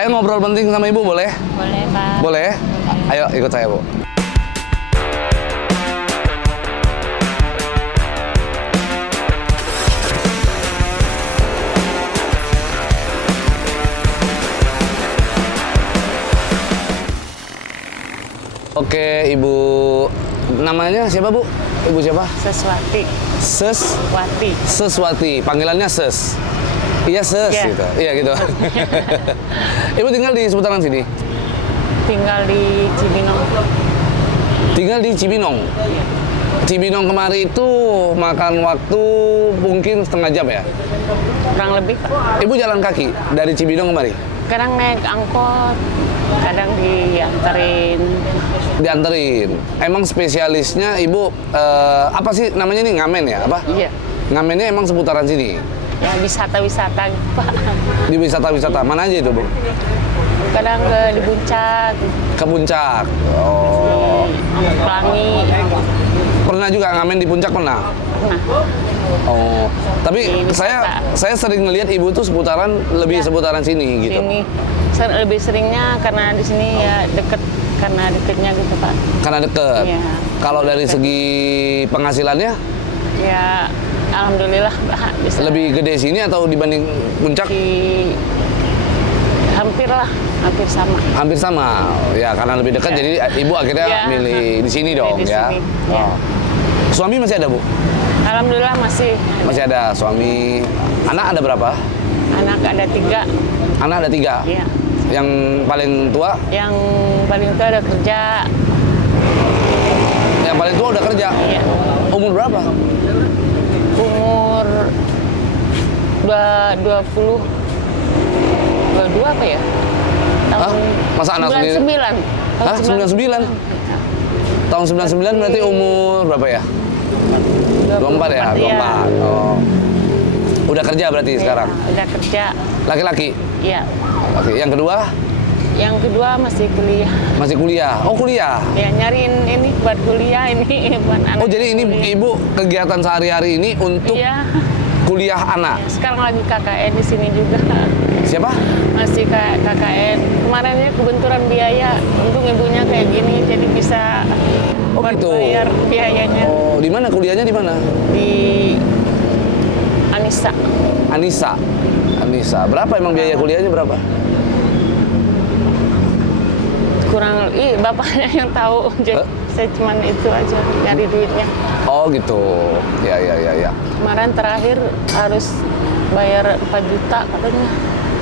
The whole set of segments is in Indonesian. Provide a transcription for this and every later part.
Saya ngobrol penting sama Ibu boleh? Boleh, Pak. Boleh? Ayo ikut saya, Bu. Oke, Ibu. Namanya siapa, Bu? Ibu siapa? Seswati. Seswati. Wati. Seswati. Panggilannya Ses. Iya, Ses. Iya. Gitu. Iya, gitu. Ibu tinggal di seputaran sini? Tinggal di Cibinong. Tinggal di Cibinong? Cibinong kemari itu makan waktu mungkin setengah jam ya? Kurang lebih, Pak. Ibu jalan kaki dari Cibinong kemari? Kadang naik angkot, kadang dianterin. Dianterin. Emang spesialisnya Ibu apa sih namanya nih, ngamen ya? Apa? Iya. Ngamennya emang seputaran sini? Ya, wisata-wisata gitu, Pak. Di wisata-wisata mana aja itu, Bu? Kadang di Puncak, Ke Puncak. Oh. di Pelangi. Pernah juga ngamen di Puncak, pernah? Nah, Oh. Tapi Di wisata. saya sering ngelihat Ibu tuh seputaran lebih Ya. seputaran sini gitu. sini lebih seringnya karena di sini ya deket, karena deketnya gitu, Pak. Karena deket. Iya. Kalau dari segi penghasilannya Ya, alhamdulillah, Pak. Bisa lebih gede sini atau dibanding Puncak? hampir lah, hampir sama. Hampir sama. Ya, karena lebih dekat Ya. jadi Ibu akhirnya Ya. milih di sini dong Di ya. sini, ya. Oh. Suami masih ada, Bu? Alhamdulillah masih. Masih ada suami. Anak ada berapa? Anak ada 3. Anak ada 3. Ya. Yang paling tua? Yang paling tua ada kerja. Yang paling tua udah kerja. Ya. Umur berapa? Umur 20 22 apa ya? Hah? Masa anak sendiri? 99. Hah? 99? Tahun 99 berarti umur berapa ya? 24 ya? 24. Oh. Udah kerja berarti sekarang? Udah kerja. Laki-laki? Iya. Oke. Yang kedua? Yang kedua masih kuliah. Masih kuliah? Oh, kuliah? Ya, nyariin ini buat kuliah ini buat anak. Oh, jadi ini kuliah. Ibu kegiatan sehari-hari ini untuk Iya. kuliah anak? Sekarang lagi KKN di sini juga. Siapa? Masih kayak KKN. Kemarinnya kebenturan biaya. Untung ibunya kayak gini jadi bisa Oh, buat gitu. bayar biayanya. Oh, di mana kuliahnya di mana? Di Anissa. Anissa. Anissa. Berapa emang biaya kuliahnya berapa? Kurang bapaknya yang tahu. Jadi saya cuman itu aja nyari duitnya. Oh, gitu. Ya, ya, ya, ya. Kemarin terakhir harus bayar 4 juta katanya.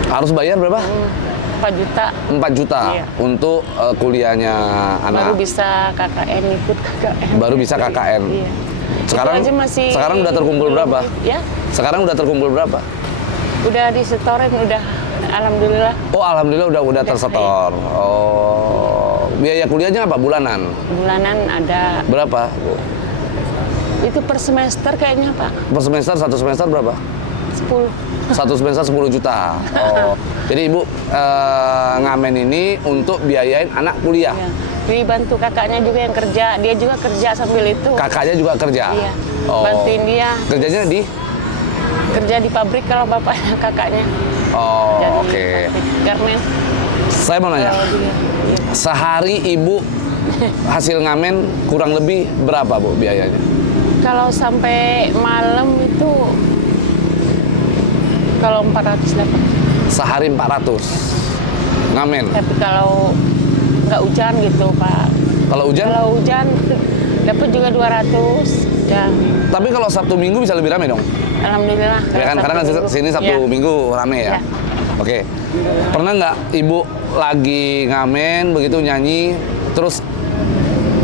Harus bayar berapa? 4 juta. 4 juta Iya. untuk kuliahnya anak. Baru bisa KKN, ikut KKN. Baru bisa KKN. Iya. Sekarang Itu aja masih sekarang udah terkumpul berapa? Ya, Sekarang udah terkumpul berapa? udah disetorin, udah alhamdulillah. Oh, alhamdulillah udah Udah, tersetor. Oh, biaya kuliahnya apa bulanan? Bulanan ada. Berapa, Bu? Itu per semester kayaknya, Pak. Per semester, satu semester berapa? 10. Satu semester 10 juta. Oh. Jadi Ibu ngamen ini untuk biayain anak kuliah. Ya. Jadi bantu kakaknya juga yang kerja. Dia juga kerja sambil itu. Kakaknya juga kerja. Iya. Oh. Bantuin dia. Kerjanya di? Kerja di pabrik kalau bapaknya, kakaknya. Oh, Jadi oke. pabrik garment. Saya mau nanya, Kalau dia. Iya. sehari Ibu hasil ngamen kurang lebih berapa, Bu, biayanya? Kalau sampai malam itu kalau 400 dapat. Sehari 400 ngamen. Tapi kalau nggak hujan gitu, Pak. Kalau hujan? Kalau hujan dapat juga 200. Ya, Tapi kalau Sabtu Minggu bisa lebih rame dong? alhamdulillah. Ya kan, karena kan sini Sabtu Ya. Minggu rame ya? Ya. Oke. Pernah nggak Ibu lagi ngamen, begitu nyanyi, terus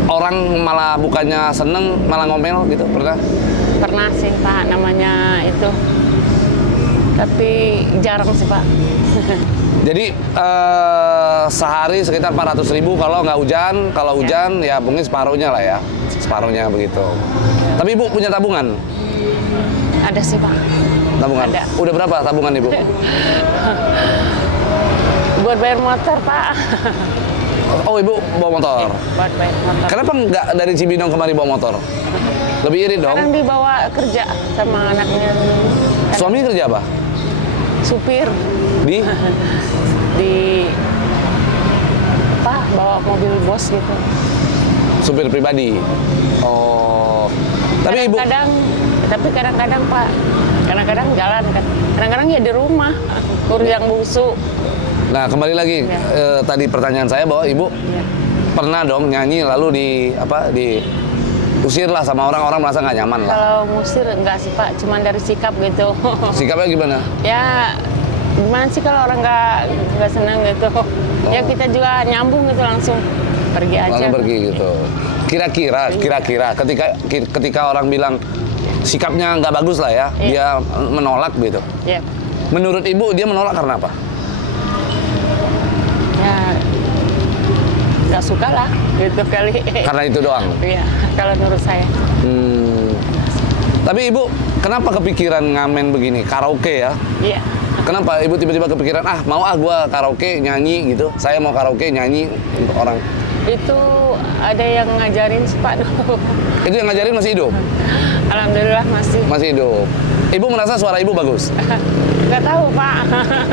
orang malah bukannya seneng, malah ngomel gitu? Pernah? Pernah sih, Pak, namanya itu. Tapi jarang sih, Pak. Jadi sehari sekitar 400.000 kalau nggak hujan, kalau hujan ya mungkin separuhnya lah ya, separuhnya begitu. Tapi Ibu punya tabungan? Ada sih, Pak. Tabungan? Ada. Udah berapa tabungan Ibu? Buat bayar motor, Pak. Oh, Ibu bawa motor? Buat bayar motor. Kenapa nggak dari Cibinong kemari bawa motor? Lebih irit dong? Kadang dibawa kerja sama anaknya. Suami kerja apa? Supir. Di? di bawa mobil bos gitu. Supir pribadi. Oh. Tapi ibu Kadang-kadang Pak, kadang-kadang jalan kan. Kadang-kadang ya di rumah, urus yang busuk. Nah, kembali lagi Ya. tadi pertanyaan saya bahwa ibu Ya. pernah dong nyanyi lalu diusir lah sama orang merasa nggak nyaman lah. Kalau musir enggak sih Pak, cuman dari sikap gitu. Sikapnya gimana? Ya gimana sih kalau orang nggak senang gitu. Ya kita juga nyambung gitu langsung pergi aja. Langsung pergi gitu. Kira-kira ketika orang bilang sikapnya nggak bagus lah ya, Iya. dia menolak gitu. Ya. Menurut ibu dia menolak karena apa? Ya nggak suka lah gitu kali. Karena itu doang. Iya, kalau menurut saya. Tapi ibu kenapa kepikiran ngamen begini, karaoke ya? Iya. Kenapa ibu tiba-tiba kepikiran gua karaoke nyanyi gitu? Saya mau karaoke nyanyi untuk orang. Itu ada yang ngajarin sih Pak dulu. Itu yang ngajarin masih hidup? Alhamdulillah masih. Masih hidup. Ibu merasa suara ibu bagus? Nggak tahu Pak.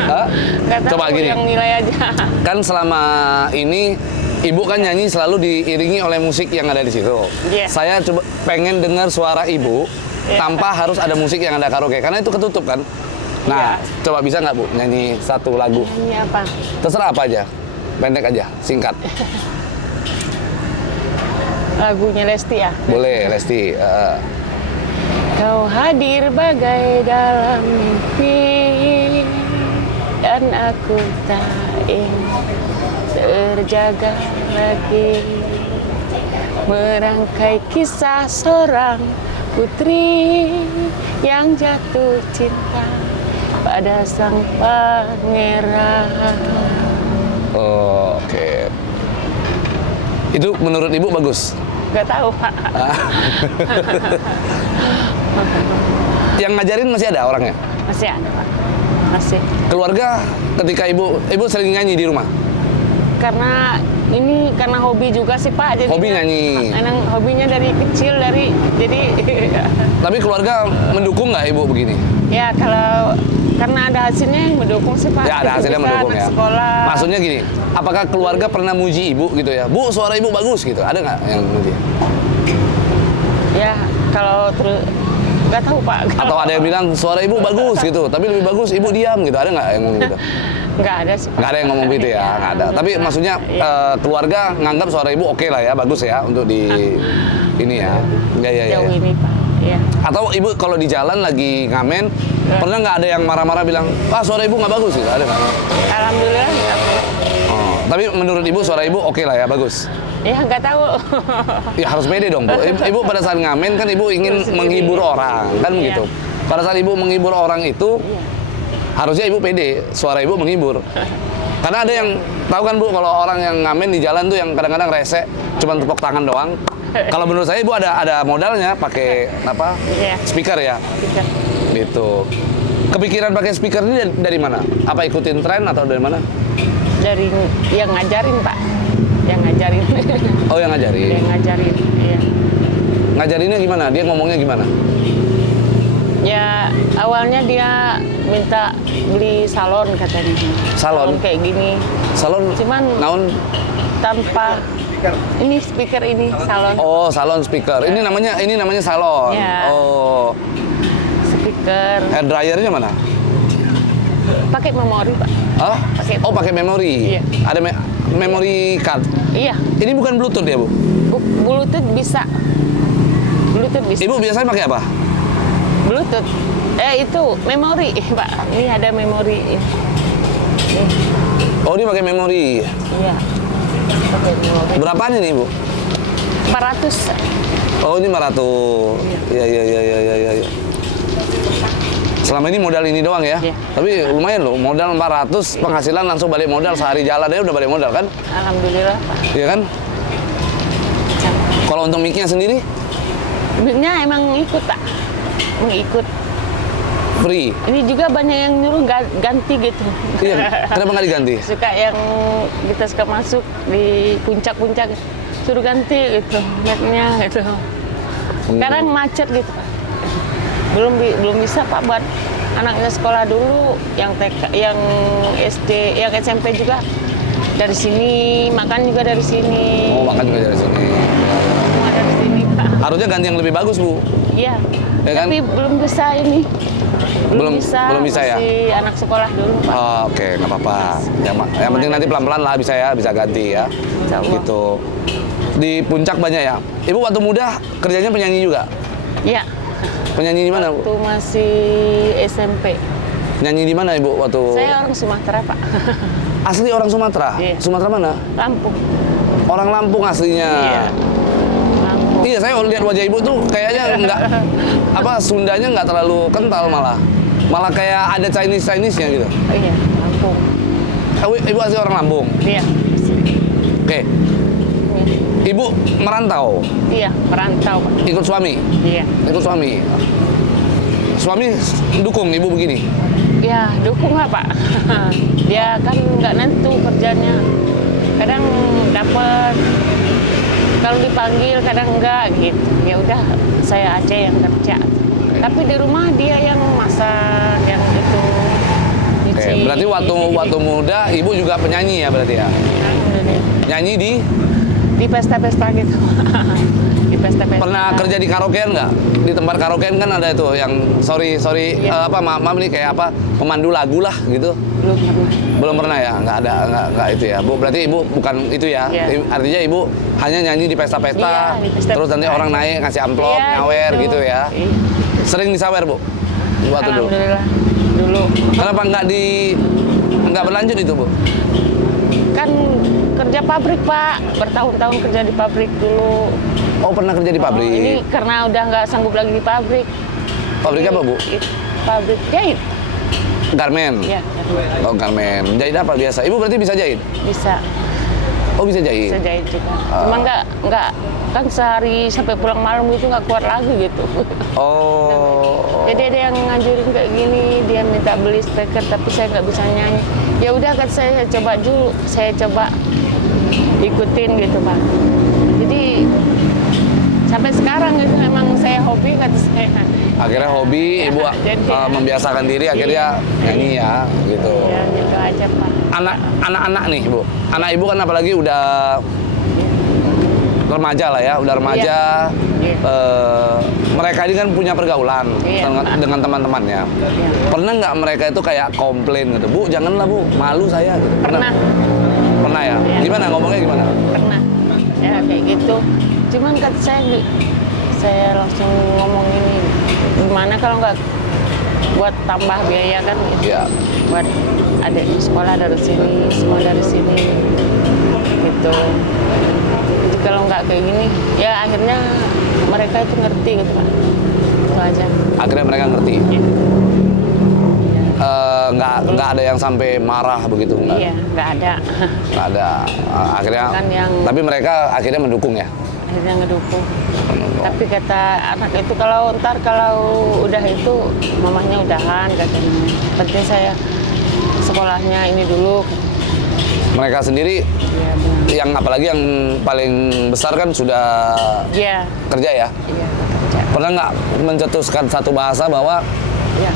Hah? Nggak tahu, Coba gini. yang nilai aja. Kan selama ini ibu kan nyanyi selalu diiringi oleh musik yang ada di situ. Iya. Saya coba pengen dengar suara ibu Iya. tanpa harus ada musik yang ada karaoke karena itu ketutup kan. Nah, coba bisa nggak Bu nyanyi satu lagu? Ini apa? Terserah apa aja, pendek aja, singkat. Lagunya Lesti ya? Boleh, Lesti. Kau hadir bagai dalam mimpi dan aku tak ingin terjaga lagi merangkai kisah seorang putri yang jatuh cinta pada sang pangeran. Oh, oke. Itu menurut ibu bagus? Gak tahu Pak. Yang ngajarin masih ada orangnya? Masih ada Pak. Masih. Keluarga ketika ibu sering nyanyi di rumah? Karena hobi juga sih Pak. Jadi Hobi nyanyi. Emang hobinya dari kecil jadi Tapi keluarga mendukung nggak ibu begini? ya karena ada hasilnya yang mendukung sih Pak. Ya ada hasilnya Bisa mendukung anak ya. Sekolah. Maksudnya gini, apakah keluarga pernah muji ibu gitu ya? Bu, suara ibu bagus gitu. Ada nggak yang muji? Ya kalau terus nggak tahu Pak. Atau ada yang bilang suara ibu bagus gitu, tapi lebih bagus ibu diam gitu. Ada nggak yang ngomong gitu? Nggak ada sih Pak. Nggak ada yang ngomong gitu ya, nggak ada. Tapi maksudnya keluarga nganggap suara ibu oke lah ya, bagus ya untuk di ini ya. Ya. Jauh ini Pak. Ya. Atau ibu kalau di jalan lagi ngamen, pernah nggak ada yang marah-marah bilang, suara ibu nggak bagus gitu? Ada nggak? Alhamdulillah. Nggak. Oh, tapi menurut ibu suara ibu oke lah ya, bagus. Ya nggak tahu. Ya harus pede dong Bu. Ibu pada saat ngamen kan ibu ingin menghibur orang, kan Iya. begitu. Pada saat ibu menghibur orang itu, harusnya ibu pede, suara ibu menghibur. Karena ada yang, tahu kan Bu, kalau orang yang ngamen di jalan tuh yang kadang-kadang rese, cuma tepuk tangan doang. Kalau menurut saya ibu ada modalnya pakai apa? Iya. Speaker ya. Bisa. Gitu. Kepikiran pakai speaker ini dari mana? Apa ikutin tren atau dari mana? Dari yang ngajarin Pak. Yang ngajarin. Oh, yang ngajarin. Yang ngajarin. Iya. Ngajarinnya gimana? Dia ngomongnya gimana? Ya awalnya dia minta beli salon katanya. Salon? Kayak gini. Salon Cuman naon? tanpa ini speaker ini salon. Oh, salon speaker. Ini namanya salon. Ya. Oh, Speaker. hair dryernya mana? Pakai memori Pak. Hah? Pakai. Oh, pakai memori. Iya. Ada memory card. Iya. Ini bukan Bluetooth ya, Bu? Bluetooth bisa. Bluetooth bisa. Ibu biasanya pakai apa? Bluetooth. Itu memori Pak. Ini ada memori. Ini. Oh, ini pakai memori. Iya. Pakai memori. Berapaan ini, Bu? 400. Oh, ini 500. Iya. Selama ini modal ini doang ya? Iya. Tapi lumayan loh, modal 400, penghasilan langsung balik modal, sehari jalan aja udah balik modal kan? Alhamdulillah Pak. Iya kan? Kalau untuk mic-nya sendiri, Mic-nya emang ikut Pak. Mengikut. free. Ini juga banyak yang nyuruh ganti gitu. Iya, kenapa nggak diganti? Suka yang kita suka masuk di puncak-puncak suruh ganti gitu mic-nya gitu. Sekarang macet gitu. Belum bisa Pak buat anaknya sekolah dulu, yang TK, yang SD, yang SMP juga dari sini, makan juga dari sini. Oh, makan juga dari sini. Semua dari sini, Pak. Harusnya ganti yang lebih bagus, Bu. Iya. Ya kan? Tapi belum bisa ini. Belum bisa ya? Masih anak sekolah dulu, Pak. Oh, oke, nggak apa-apa. Yang penting nanti pelan-pelan lah bisa ya, bisa ganti ya. Insya Allah. Gitu. Di puncak banyak ya. Ibu waktu muda kerjanya penyanyi juga. Iya. Penyanyi di mana, Bu? Waktu masih SMP. Nyanyi di mana, Ibu, waktu? Saya orang Sumatera, Pak. Asli orang Sumatera? Iya. Sumatera mana? Lampung. Orang Lampung aslinya. Iya. Lampung. Iya, saya lihat wajah Ibu tuh kayaknya nggak, Sundanya nggak terlalu kental malah. Malah kayak ada Chinese-nya gitu. Oh iya, Lampung. Ibu asli orang Lampung? Iya. Oke. Ibu merantau? Iya, merantau, Pak. Ikut suami? Iya. Ikut suami? Suami dukung Ibu begini? Ya, dukung lah, Pak. Dia kan nggak nentu kerjanya. Kadang dapat, kalau dipanggil kadang enggak gitu. Ya udah, saya aja yang kerja. Tapi di rumah dia yang masak, yang itu Oke, nyuci. berarti waktu muda Ibu juga penyanyi ya berarti ya? Nyanyi Di pesta-pesta gitu. Di pesta-pesta. pernah kerja di karaokean nggak? Di tempat karaokean kan ada itu yang sorry Iya. maaf nih kayak apa pemandu lagu lah gitu. Belum pernah. Belum pernah ya? Nggak itu ya, Bu. Berarti Ibu bukan itu ya? Iya. Artinya Ibu hanya nyanyi di pesta-pesta, Iya, di pesta-pesta terus nanti orang naik ngasih amplop, Iya, nyawer gitu ya? Iya. Sering disawer, Bu? Waktu dulu. Alhamdulillah. Dulu. Kenapa nggak berlanjut itu, Bu? Kan kerja pabrik, Pak. Bertahun-tahun kerja di pabrik dulu. Oh, pernah kerja di pabrik. Ini karena udah nggak sanggup lagi di pabrik. Pabrik apa, Bu? Pabrik jahit. Garmen. Ya, Oh, garmen. Jahit apa biasa? Ibu berarti bisa jahit? bisa Oh, bisa jahit. jahit juga. Cuma nggak kan sehari sampai pulang malam itu nggak kuat lagi gitu. Oh. Jadi ada yang ngajurin kayak gini, dia minta beli speaker tapi saya nggak bisa nyanyi. Ya udah kan saya coba dulu, saya coba ikutin gitu, Pak. Jadi sampai sekarang itu memang saya hobi kata saya. Akhirnya hobi, Ibu Jadi, membiasakan diri, akhirnya nyanyi ya, gitu. Ya gitu aja, Pak. Anak-anak nih, Bu. Anak Ibu kan apalagi udah remaja lah ya, udah remaja. Iya. Mereka ini kan punya pergaulan Iya, dengan teman-temannya. Iya. Pernah nggak mereka itu kayak komplain gitu, Bu, janganlah Bu, malu saya. Gitu. Pernah. Pernah ya? Iya. Gimana ngomongnya gimana? Pernah ya kayak gitu, cuman kata saya langsung ngomong ini, gimana kalau nggak buat tambah biaya kan gitu. Iya. Buat adik di sekolah dari sini, semua dari sini gitu. Jadi kalau nggak kayak gini ya akhirnya mereka itu ngerti gitu, Pak. Itu aja. Akhirnya mereka ngerti. Iya. Nggak ada yang sampai marah begitu, nggak? Iya, nggak ada. Nggak ada. Akhirnya, Kan yang- tapi mereka akhirnya mendukung ya? Akhirnya ngedukung. Tapi kata anak itu kalau udah itu mamanya udahan katanya. Penting saya sekolahnya ini dulu. Mereka sendiri Iya benar. yang apalagi yang paling besar kan sudah Iya, kerja ya? iya kerja. Pernah nggak mencetuskan satu bahasa bahwa Iya.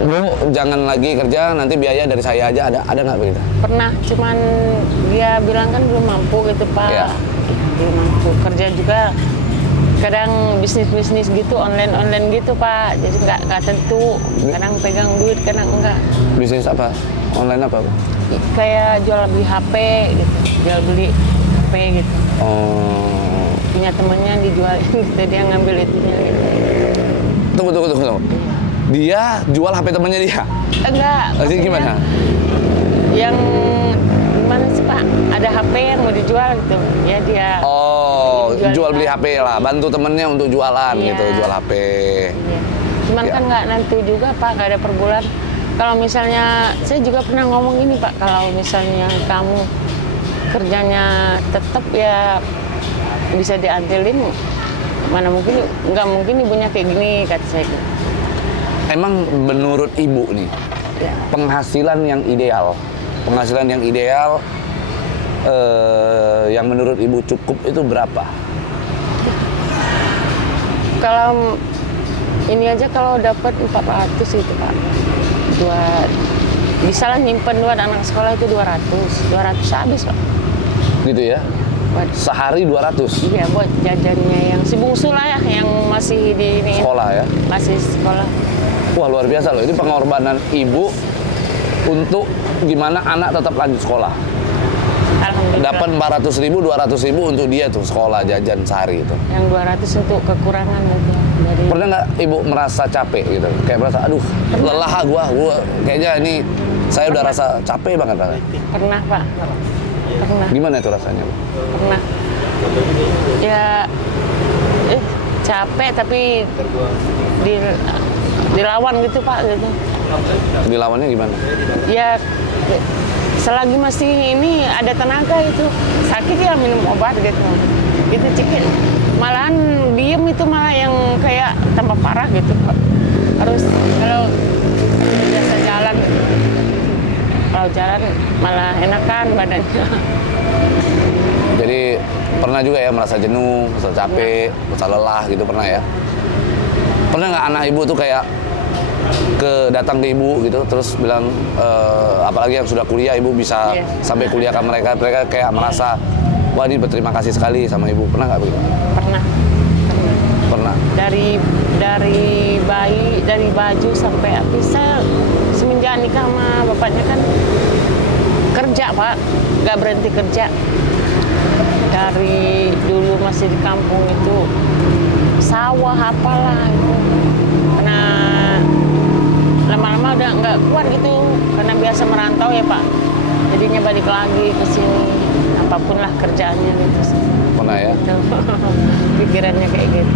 Bu, jangan lagi kerja, nanti biaya dari saya aja, ada nggak begitu? Pernah, cuman dia bilang kan belum mampu gitu, Pak. Iya. Belum mampu kerja juga. Kadang bisnis gitu, online gitu, Pak. Jadi nggak tentu. Kadang pegang duit, kadang enggak. Bisnis apa? Online apa, Bu? Kayak jual beli HP gitu, jual beli HP gitu. Oh, Punya temennya dijualin gitu, dia ngambil itunya gitu. tunggu. Dia jual HP temannya dia? Enggak. Jadi maksudnya gimana? Yang gimana sih, Pak? Ada HP yang mau dijual gitu. Ya dia. Oh, Jual jual beli HP. HP lah, bantu temennya untuk jualan Iya. gitu, jual HP. Iya. Cuman Ya. kan nggak nanti juga, Pak, nggak ada per bulan. Kalau misalnya, saya juga pernah ngomong ini, Pak, kalau misalnya kamu kerjanya tetap ya bisa diandelin, mana mungkin, nggak mungkin ibunya kayak gini, kata saya. Emang menurut Ibu nih, Ya. penghasilan yang ideal yang menurut Ibu cukup itu berapa? Kalau Ini aja kalau dapat 400 itu Pak. Bisa lah nyimpen buat anak sekolah itu 200 habis Pak. Gitu ya? Buat, Sehari 200 iya buat jajannya yang si bungsu lah ya, yang masih di ini. sekolah ya? Masih sekolah. Wah luar biasa loh, ini pengorbanan ibu untuk gimana anak tetap lanjut sekolah. Alhamdulillah. Dapat 400.000, 200.000 untuk dia tuh sekolah jajan sehari itu. Yang 200 untuk kekurangan gitu. Dari Pernah nggak ibu merasa capek gitu? Kayak merasa, aduh lelah gua kayaknya ini saya udah rasa capek banget. pernah Pak. Pernah. Gimana itu rasanya? Pernah. Ya capek tapi dilawan gitu Pak gitu. Dilawannya gimana? Ya selagi masih ini ada tenaga itu, sakit ya minum obat gitu. Gitu Cikit. Malahan diem itu malah yang kayak tambah parah gitu Pak. Harus kalau biasa jalan gitu. Kalau jalan malah enakan badannya. Jadi pernah juga ya merasa jenuh, merasa capek, merasa lelah gitu pernah ya? Pernah nggak anak ibu tuh kayak datang ke ibu gitu terus bilang apalagi yang sudah kuliah ibu bisa sampai kuliah ke mereka kayak merasa wah ini berterima kasih sekali sama ibu, pernah nggak begitu? Pernah. Dari bayi, dari baju sampai bisa semenjak nikah sama bapaknya kan kerja Pak, nggak berhenti kerja. Dari dulu masih di kampung itu sawah apalah gitu. Karena lama-lama udah nggak kuat gitu, karena biasa merantau ya Pak. Jadinya balik lagi ke sini, apapun lah kerjaannya gitu. Pernah ya? Pikirannya kayak gitu.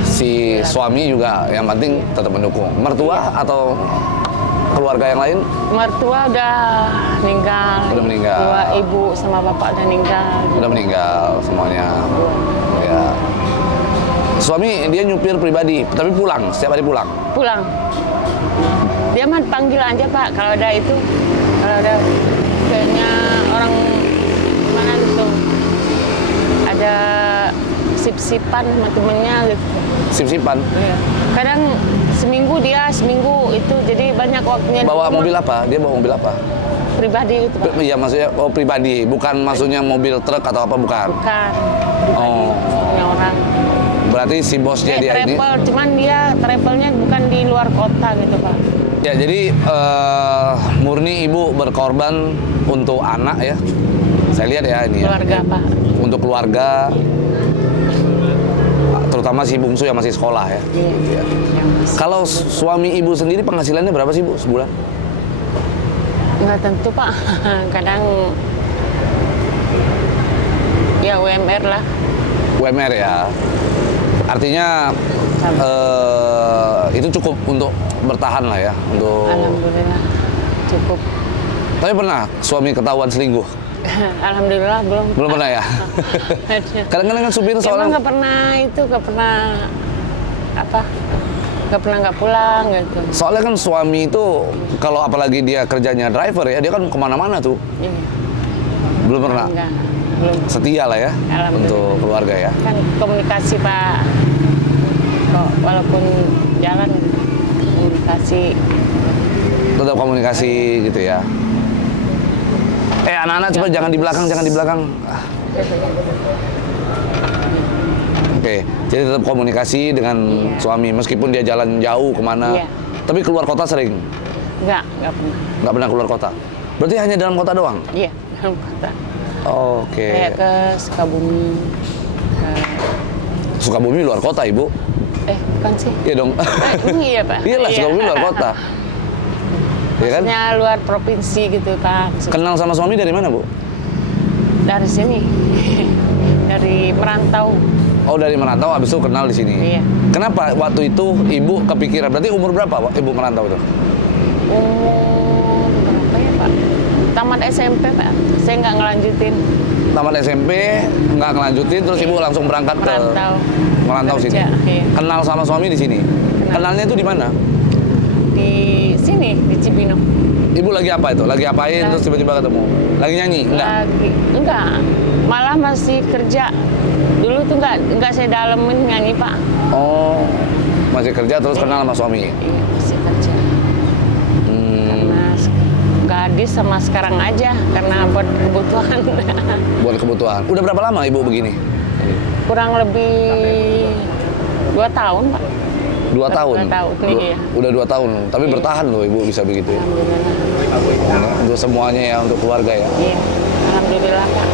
Si suami juga yang penting tetap mendukung. Mertua atau keluarga yang lain? Mertua udah meninggal. Udah meninggal. Dua ibu sama bapak udah meninggal. Udah meninggal semuanya. Ya. Suami dia nyupir pribadi, tapi pulang, setiap hari pulang. Pulang. Dia mah panggil aja Pak, kalau ada itu, kalau ada kayaknya orang mana gitu, ada sip-sipan sama temennya gitu. Sip-sipan. Iya. Kadang seminggu itu, jadi banyak waktunya. Bawa di rumah. mobil apa? Dia bawa mobil apa? Pribadi itu Pak. Iya maksudnya pribadi, bukan maksudnya mobil truk atau apa bukan? Bukan. Oh. Punya orang. Berarti si bosnya dia ini. Travel, cuman dia travelnya bukan di luar kota gitu Pak. Ya jadi murni ibu berkorban untuk anak ya. Saya lihat ya ini. Keluarga ya. Pak. Untuk keluarga, terutama si bungsu yang masih sekolah ya. Iya. Kalau suami ibu sendiri penghasilannya berapa sih bu sebulan? Nggak tentu Pak. Kadang ya UMR lah. UMR ya. Artinya itu cukup untuk bertahan lah ya. Untuk. Alhamdulillah cukup. Tapi pernah suami ketahuan selingkuh? Alhamdulillah belum. Belum pernah ya? Kadang-kadang kan supir Emang soalnya nggak pernah apa? Nggak pernah nggak pulang gitu. soalnya kan suami itu kalau apalagi dia kerjanya driver ya, dia kan kemana-mana tuh. Iya. Belum pernah. Enggak, belum. Setia lah ya Alhamdulillah. untuk keluarga ya. Kan komunikasi Pak. Kok walaupun jalan komunikasi. Tetap komunikasi gitu ya. Anak-anak coba jangan di belakang, jangan di belakang. Oke, jadi tetap komunikasi dengan suami meskipun dia jalan jauh kemana. Iya. Tapi keluar kota sering? Nggak pernah. Nggak pernah keluar kota? Berarti hanya dalam kota doang? Iya, dalam kota. Oke. Kayak ke Sukabumi. Sukabumi luar kota, Ibu? Bukan sih. Iya dong. Iya Pak. Iyalah, Sukabumi luar kota. Iya kan? Maksudnya luar provinsi gitu Pak. Kenal sama suami dari mana, Bu? Dari sini. Dari merantau. Oh, dari merantau, habis itu kenal di sini. Iya. Kenapa waktu itu Ibu kepikiran? Berarti umur berapa Ibu merantau itu? Umur berapa ya Pak? Tamat SMP Pak. Saya nggak ngelanjutin. Tamat SMP, nggak ngelanjutin, terus Ibu langsung berangkat merantau sini. Kerja, iya. Kenal sama suami di sini. Kenalnya itu di mana? Di sini, di Cibinong. Ibu lagi apa itu? Lagi apain terus tiba-tiba ketemu? Lagi nyanyi? Enggak. Malah masih kerja. Dulu tuh enggak saya dalemin nyanyi Pak. Oh. Masih kerja terus kenal sama suami. Iya, masih kerja. Karena gadis sama sekarang aja, karena buat kebutuhan. Buat kebutuhan. Udah berapa lama ibu begini? Kurang lebih 2 tahun, Pak. 2 tahun. 2 tahun, iya. Udah 2 tahun, tapi bertahan loh ibu bisa begitu ya. Alhamdulillah. Untuk semuanya ya, untuk keluarga ya. Iya, alhamdulillah, Pak.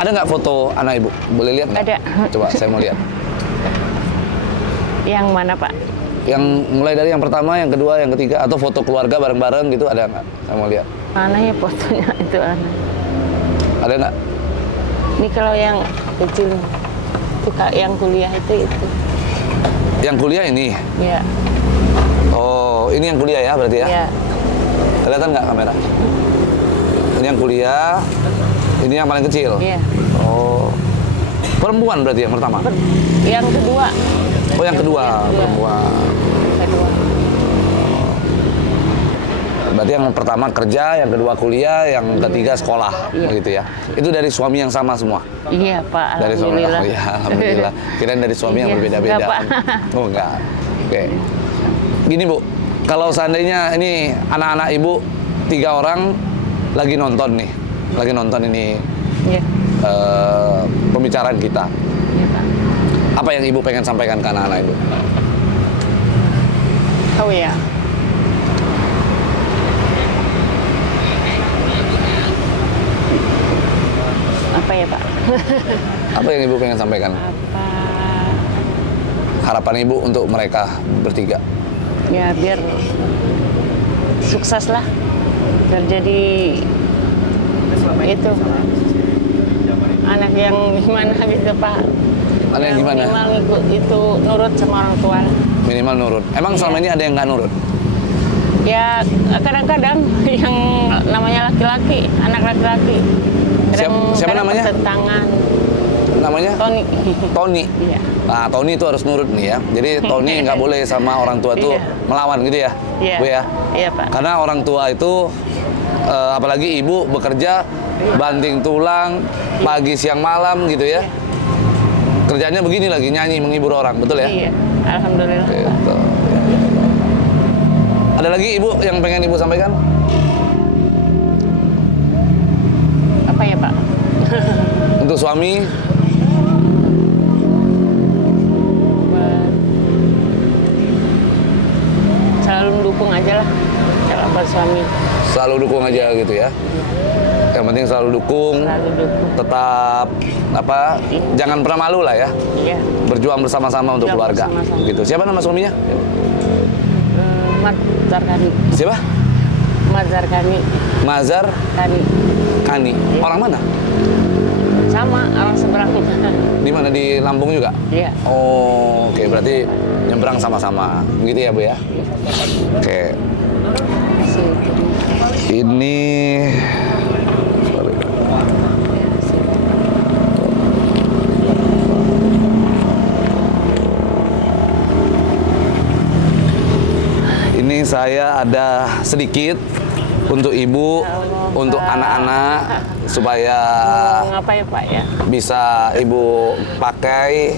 Ada nggak foto anak ibu? Boleh lihat nggak? Ada. Coba saya mau lihat. Yang mana, Pak? Yang mulai dari yang pertama, yang kedua, yang ketiga, atau foto keluarga bareng-bareng gitu ada nggak? Saya mau lihat. Mana ya fotonya itu anak? Ada nggak? Ini kalau yang kecil, itu Kak, yang kuliah itu. Yang kuliah ini? Iya. Oh, ini yang kuliah ya berarti ya? Iya. Kelihatan nggak kamera? Ini yang kuliah, ini yang paling kecil? Iya. Oh, perempuan berarti yang pertama? Yang kedua. Oh, yang kedua, perempuan. Kedua. Berarti yang pertama kerja, yang kedua kuliah, yang ketiga sekolah, Iya. gitu ya. Itu dari suami yang sama semua? Iya, Pak. Dari suami, Alhamdulillah. oh, ya, alhamdulillah. Kirain dari suami yang Iya, berbeda-beda. enggak, Pak. Oh, enggak. Oke. Gini, Bu. Kalau seandainya ini anak-anak Ibu 3 orang lagi nonton nih. Lagi nonton ini Iya. pembicaraan kita. Iya, Pak. Apa yang Ibu pengen sampaikan ke anak-anak Ibu? Oh ya. Apa ya, Pak? Apa yang Ibu pengen sampaikan? Apa? Harapan Ibu untuk mereka bertiga. Ya biar sukses lah. Biar jadi itu anak yang gimana gitu, Pak. Anak yang gimana? Minimal ikut itu nurut sama orang tua. Minimal nurut. Emang selama ini ada yang nggak nurut? Ya kadang-kadang yang namanya laki-laki, anak laki-laki. Siapa namanya? Pertentangan. Namanya? Tony. Tony. Iya. Nah, Tony itu harus nurut nih ya. Jadi Tony nggak boleh sama orang tua tuh Iya. melawan gitu ya, Iya. Bu ya. Iya, Pak. Karena orang tua itu apalagi ibu bekerja banting tulang pagi siang malam gitu ya. Kerjanya begini lagi nyanyi menghibur orang, betul ya? Iya. Alhamdulillah. Gitu. Ada lagi ibu yang pengen ibu sampaikan? Apa ya, Pak? Untuk suami, Selalu mendukung aja lah kalau buat suami. selalu dukung aja gitu ya. Yang penting selalu dukung, Selalu dukung. tetap apa? Jangan pernah malu lah ya. Iya. Berjuang bersama-sama untuk Berjuang keluarga. bersama-sama. Gitu. Siapa nama suaminya? Mat Zarkani. Siapa? Mat Zarkani. Mazhar Kani. Kani. Orang mana? Sama orang seberang. Di mana, di Lampung juga? Iya. Oh, oke, berarti nyebrang sama-sama. Begitu ya, Bu ya? Oke. Ini ini saya ada sedikit untuk ibu, untuk anak-anak supaya Ngomong apa ya, Pak ya? bisa ibu pakai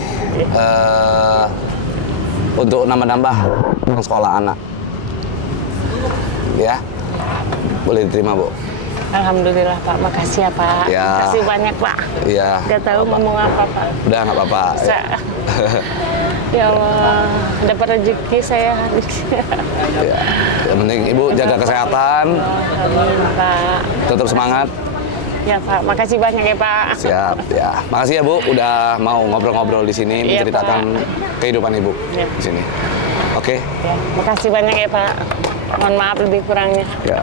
untuk nambah-nambah uang sekolah anak. Ya, boleh diterima, Bu. Alhamdulillah, Pak. Makasih ya, Pak. Ya. Makasih banyak, Pak. Iya. Gak tahu ngomong apa, Pak. Udah nggak apa-apa. Bisa. Ya Allah, dapat rezeki saya habis. Ya. Yang penting ibu jaga kesehatan, Amin, Pak. tetap semangat. Ya, Pak. Makasih banyak ya, Pak. Siap, ya. Makasih ya, Bu, udah mau ngobrol-ngobrol di sini, Iya, menceritakan kehidupan ibu Iya. di sini. Oke. Ya, makasih banyak ya, Pak. Mohon maaf lebih kurangnya. Ya.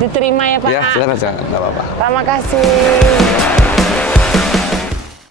Diterima ya, Pak. Ya, silakan, nggak apa-apa. Pak, makasih.